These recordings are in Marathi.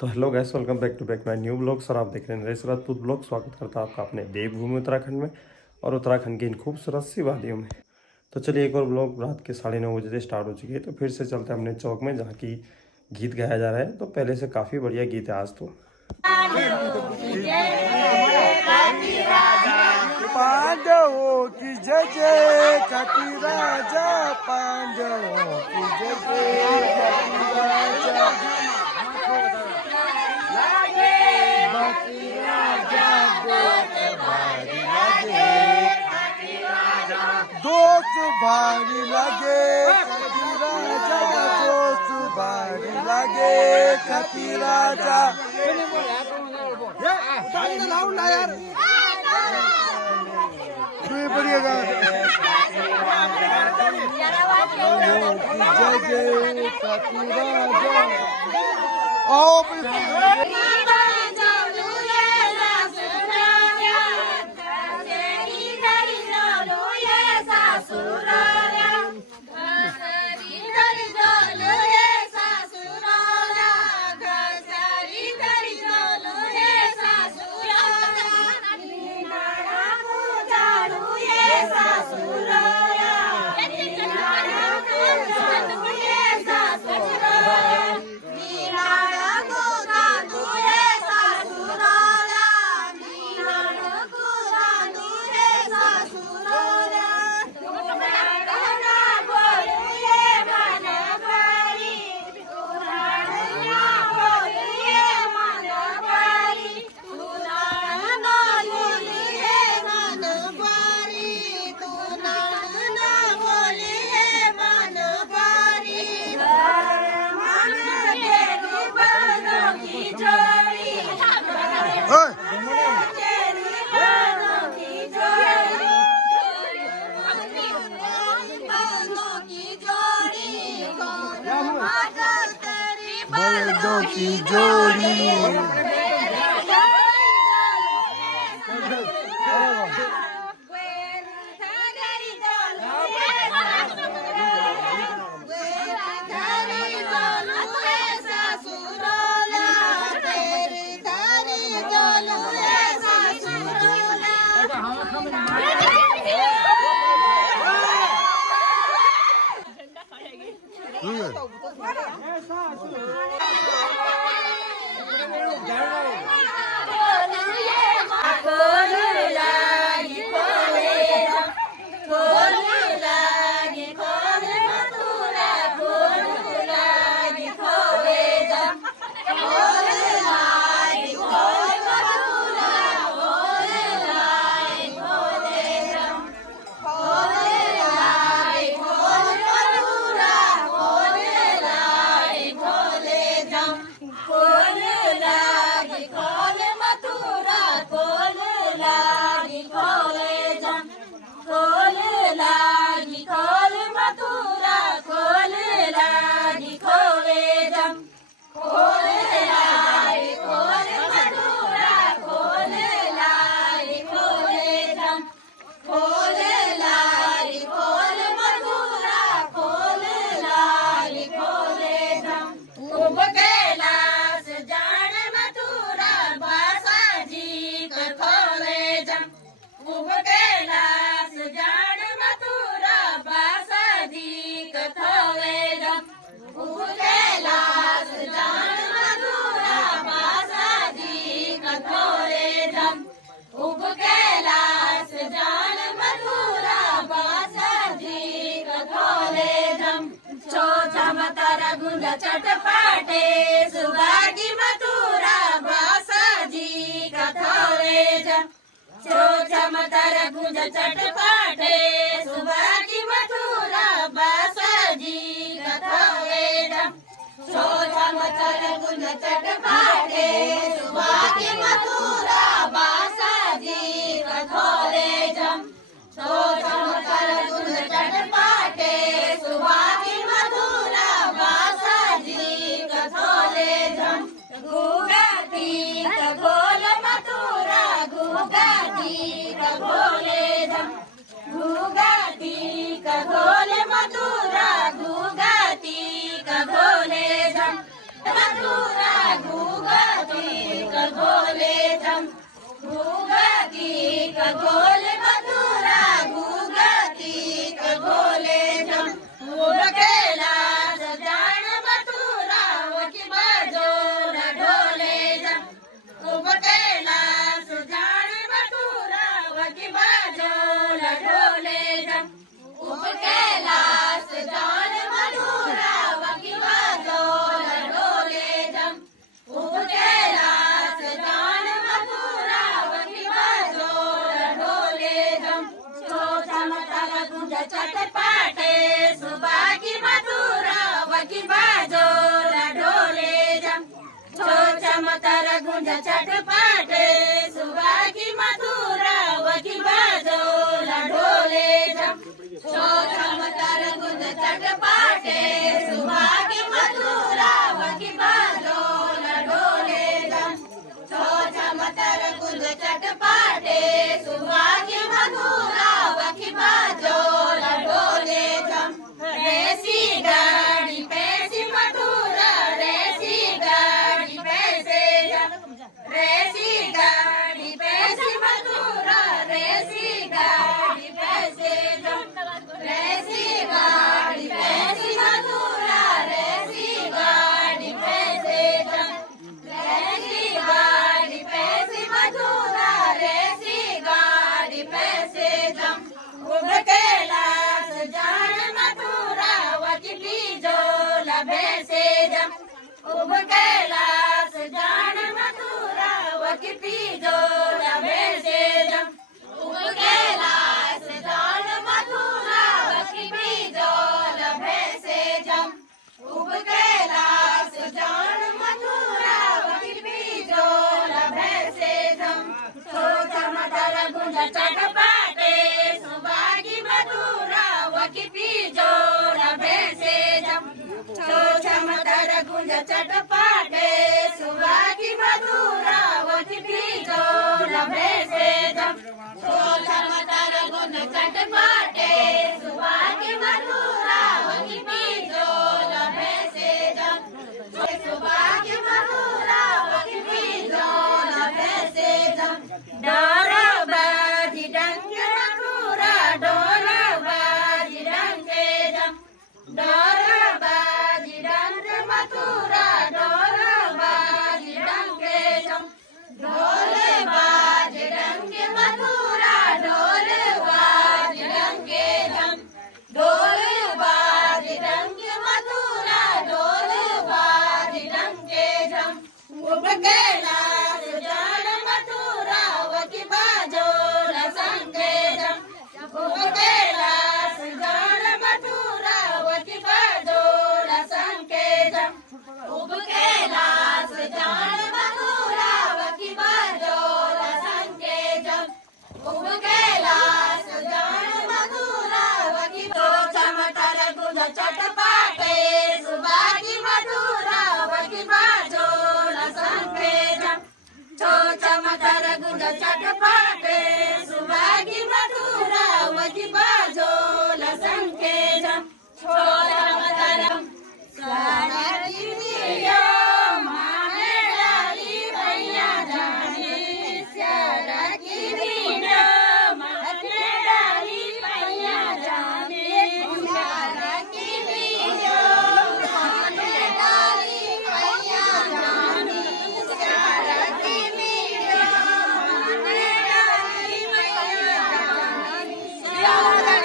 तो hello guys, welcome back to my new blog. Sir आप देख रहे हैं नरेश राजपूत ब्लॉग। स्वागत करता है आपका अपने देवभूमि उत्तराखंड में और उत्तराखंड की इन खूबसूरत सी वादियों में। तो चलिए, एक और ब्लॉग रात के 9:30 बजे से स्टार्ट हो चुकी है। तो फिर से चलते हैं अपने चौक में, जहाँ की गीत गाया जा रहा है। तो पहले से काफ़ी बढ़िया गीत है आज तो। पांडवों की जय जय कपि राजा, पांडवों की जय जय कपि राजा, बाकी राजा दोस्त भारी लगे कपि राजा, दोस्त भारी लगे कपि राजा। यार बढ़िया जय जय कपि राजा। बलदों की जोड़ी चटपाटे सुगागी मथुरा बासाजी कथोरे जम चोचा मतर गुंज चटपाटे सुगागी मथुरा बासाजी कथोरे जम चोचा मतर गुंज चटपाटे सुगागी मथुरा बासाजी कथोरे जम चोचा मतर गुंज चटपाटे सुगागी मथुरा कथोले जम गुगाती कथोल मथुरा गुगाती कथोल मथुरा घुघती कगोले जम घुघती कगोले मथुरा घुघती कगोले जम उभ केला सजान मथुरा वकी बाजोला ढोले जम उभ केला सजान मथुरा वकी बाजोला ढोले जम उभ केला सजान मथुरा वकी बाजोला ढोले जम उभ केला सजान मथुरा वकी बाजोला ढोले जम छोटा मताला गुंज चटपाटे सुबागी मथुरा वकी बाजोला ढोले जम छोटा मताला गुंज चटपाटे सुबागी मथुरा वकी बाजोला ढोले जम छोटा मताला गुंज चटपाटे सुबागी मथुरा वकी बाजोला ढोले जम छोटा मताला गुंज चटपाटे सुबागी मथुरा वकी बाजोला ढोले जम रेसी गाड़ी पैसी मथुरा रेसी गाड़ी पैसे जम रेसी गाड़ी पैसी मथुरा रेसी गाड़ी पैसे जम रेसी गाड़ी पैसी मथुरा रेसी गाड़ी पैसे जम रेसी गाड़ी पैसी मथुरा रेसी गाड़ी पैसे जम उभ केला सजान मथुरा वकी बीजोला भैसे जम उभ केला सजान मथुरा वकी बीजोला भैसे जम उभ केला सजान मथुरा वकी बीजोला भैसे जम उभ केला सजान मथुरा वकी बीजोला भैसे जम छोटा मताला गुंज चटपाटे सुबागी मथुरा वकी बीजोला भैसे जम छोटा मताला गुंज चटपाटे सुबागी मथुरा वकी बीजोला भैसे जम छोटा मताला गुंज चटपाटे सुबागी मथुरा वकी बीजोला भैसे जम सुबागी मथुरा वकी बीजोला भैसे जम डोर बाजी डंके मथुरा डोर बाजी डंके जम डोर बाजी डंके मथुरा डोर बाजी डंके जम ढोल बाजी डंके मथुरा ढोल बाजी डंके जम ढोल बाजी डंके मथुरा ढोल बाजी डंके जम उभ केला सजान मथुरा वकी बाजोला संके जम उभ केला सजान मथुरा वकी बाजोला संके जम उभ केला सजान मथुरा वकी बाजोला संके जम उभ केला सजान मथुरा वकी छोटा मताला गुंज चटपाटे सुबागी मथुरा वकी बाजोला संके जम छोटा मताला गुंज चटपाटे सुबागी मथुरा वकी बाजोला संके जम छोटा मताला सारी दिया माने डाली भैया जाने स्यारा की बीना माने डाली भैया जाने स्यारा की बीना माने डाली भैया जाने स्यारा की बीना माने डाली भैया जाने स्यारा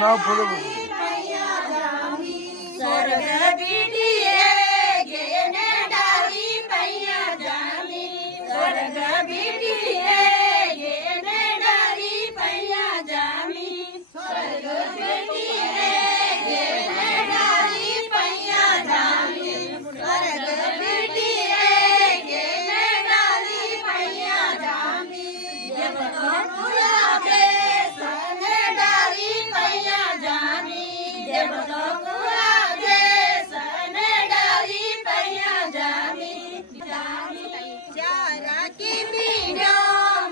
नाव फुलं स्वर्ग बिटिए घेने डाली पैया जामी स्वर्ग बिटिए घेने डाली पैया जामी स्वर्ग बिटिए घेने डाली पैया जामी स्वर्ग बिटिए घेने डाली पैया जामी जब तो गुलाबे सने डाली पैया जामी जब तो गुलाबे सने डाली पैया जामी चारा की मीडिया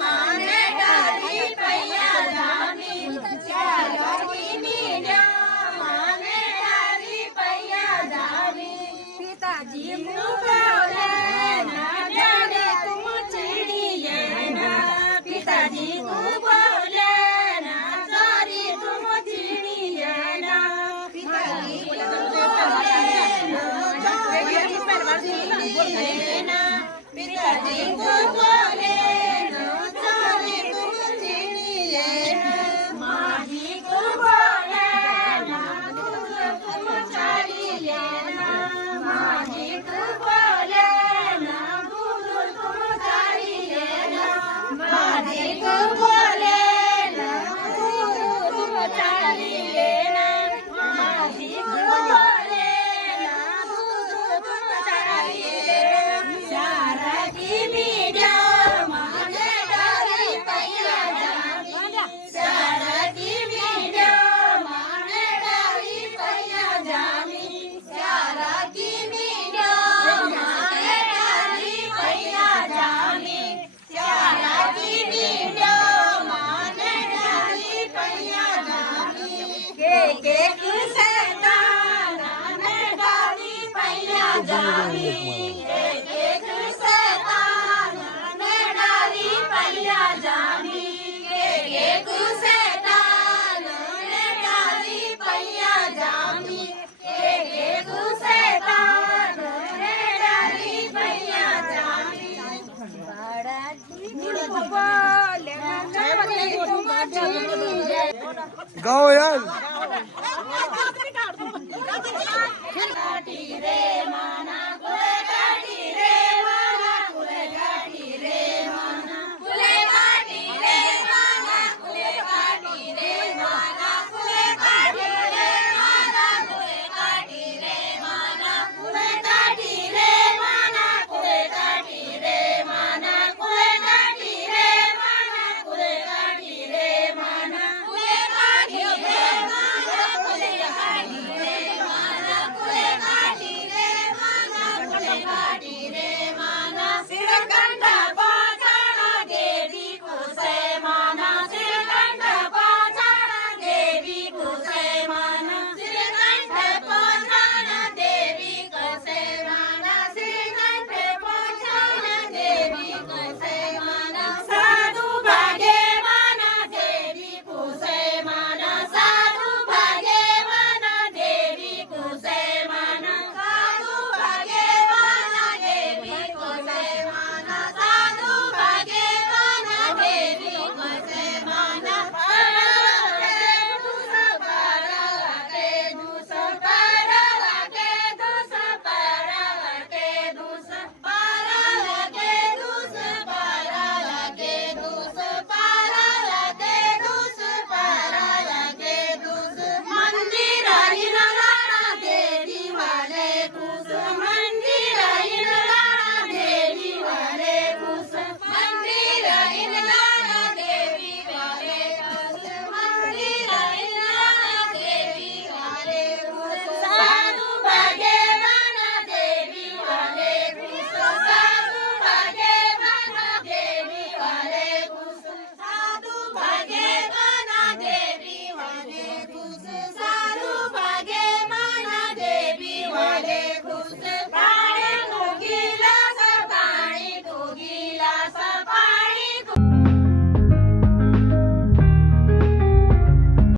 माने डाली पैया जामी चारा की मीडिया माने डाली पैया जामी पिताजी बोले ना जाने तुम चिड़िए ना पिताजी को बोले ना सारी तुम चिड़िए ना पिताजी को बोले ना पिताजी को बोले ना सारी तुम चिड़िए ना माही को बोले ना तुम चारिए ना माही को बोले ना तुम चारिए ना माही को बोले ना तुम चारिए ना माही को बोले ना तुम चारिए सारा की मीडिया माने डाली पैया जामी सारा की मीडिया माने डाली पैया जामी सारा की मीडिया माने डाली पैया जामी सारा की मीडिया माने डाली पैया जामी के शैतान ने डाली पैया जामी के शैतान ने डाली पैया जामी के शैतान ने डाली पैया जामी के शैतान ने डाली पैया जामी बड़ा गाओ यार रे माना